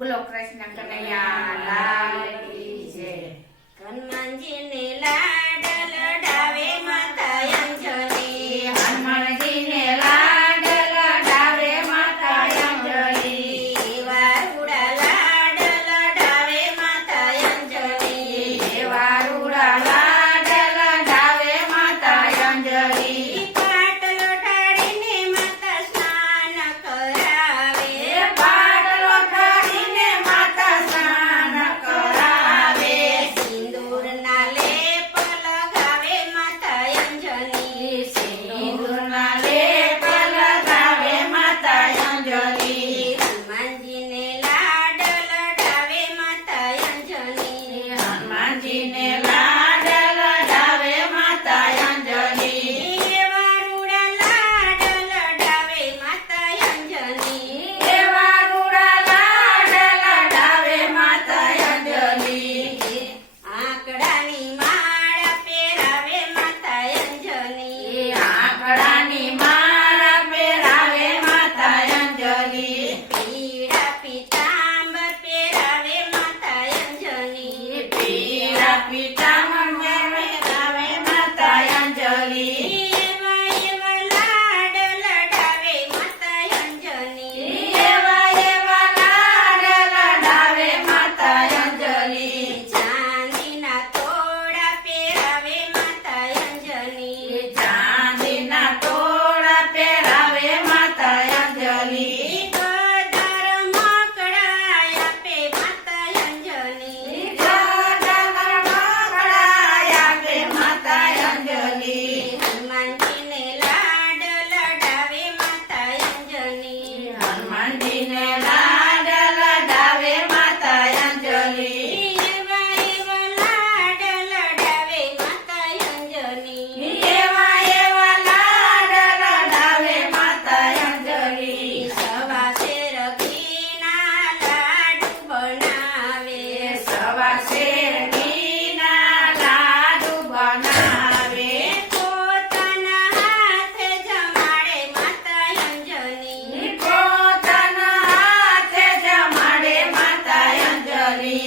બોલો કૃષ્ણ કનૈયા લાલ કી જય। હનુમાનજીને લાડ લડાવે માતા અંજલિ, હનુમાનજીને લાડ લડાવે માતા અંજલિ, એવા રૂડા લાડ લડાવે માતા અંજલિ, એવા રૂડા લાડ લડાવે માતા અંજલિ, પાટલો ઢાળીને માતા સ્નાન કરાવે, પાટલો ઢાળીને માતા સ્નાન કરાવે, સિંદૂરના લેપ લગાવે માતા અંજલિ, સિંદૂરના લેપ લગાવે માતા અંજલિ, હનુમાનજીને લાડ લડાવે માતા અંજલિ, હનુમાનજીને લાડ લડાવે માતા અંજલિ, એવા રૂડા લાડ લડાવે માતા અંજલિ, એવા રૂડા લાડ લડાવે માતા અંજલિ, આંકડાની માળા પહેરાવે માતા અંજલિ, આંકડાની માળા પહેરાવે માતા અંજલિ, પીળા પીતાંબર પહેરાવે માતા અંજલિ, પીળા પીતાંબર પહેરાવે માતા અંજલિ, એવા એવા લાડ લડાવે માતા અંજલિ, એવા એવા લાડ લડાવે માતા અંજલિ, ચાંદીના તોડા પહેરાવે માતા અંજલિ, ચાંદીના તોડા પહેરાવે માતા અંજલિ, ગદર મકડા આપે માતા અંજલિ, આપે માતા અંજલિ, હનુમાનજીને લાડ લડાવે માતા અંજલિ, હનુમાનજીને લાડ લડાવે માતા અંજલિ, એવા એવા લાડ લડાવે માતા અંજલિ, એવા એવા લાડ લડાવે માતા અંજલિ, સવા શેર ઘીના લાડુ બનાવે, સવા શેરડીના લાડુ બનાવે, પોતાના હાથે જમાડે માતા અંજલિ, પોતાના હાથે જમાડે માતા અંજલિ,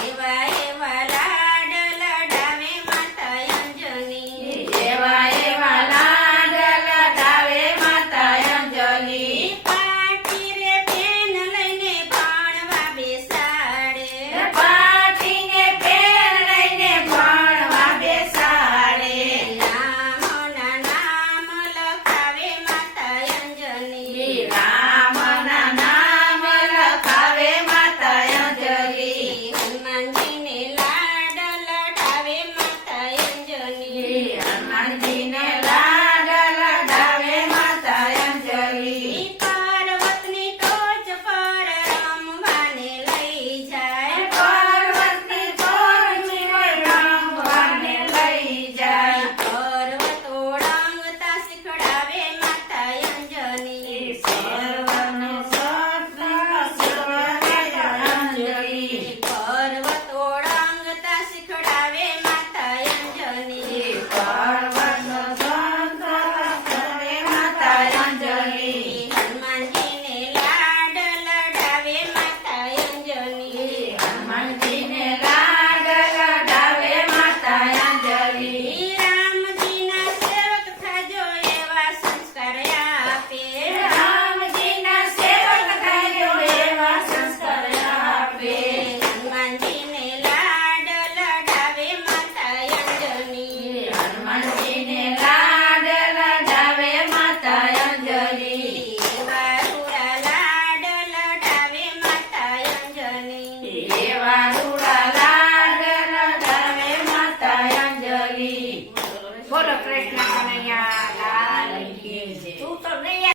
એવા એવા લાડ લડાવે માતા અંજલિ, એવા એવા લાડ લડાવે માતા અંજલિ, પાટી રે બેન લઈને ભણવા બેસાડે, પાટીને પેર લઈને ભણવા બેસાડે, રામના નામ લખાવે માતા અંજલિ, રામના નામ લખાવે માતા અંજલિ, હનુમાનજીને લાડ લડાવે માતા અંજલિ, હનુમાનજીને લાડ લડાવે માતા અંજલિ, પર્વતની ટોચ પર રમવાને લઈ જાય, પર્વતની ટોચે રમવાને લઈ જાય, પર્વત ઓળંગતા શીખડાવે માતા અંજલિ, સર્વનો સત્સંગ શીખવાડે અંજલિ, પર્વત ઓળંગતા શીખડાવે માતા અંજલિ, પર્વતનો સંત કરે માતા અંજલિ, હનુમાનજીને લાડ લડાવે માતા અંજલિ, હનુમાનજીને લાડ લડાવે માતા અંજલિ, રામજીના સેવક થાજો એવા સંસ્કાર આપે, રામજીના સેવક થજો એવા સંસ્કાર આપે, હનુમાનજીને લાડ લડાવે માતા અંજલિ, હનુમાનજીને લાડ લડાવે માતા અંજલિ, એવા રૂડા લાડ લડાવે માતા અંજલિ, એવા રૂડા લાડ લડાવે માતા અંજલિ। બોલો કૃષ્ણ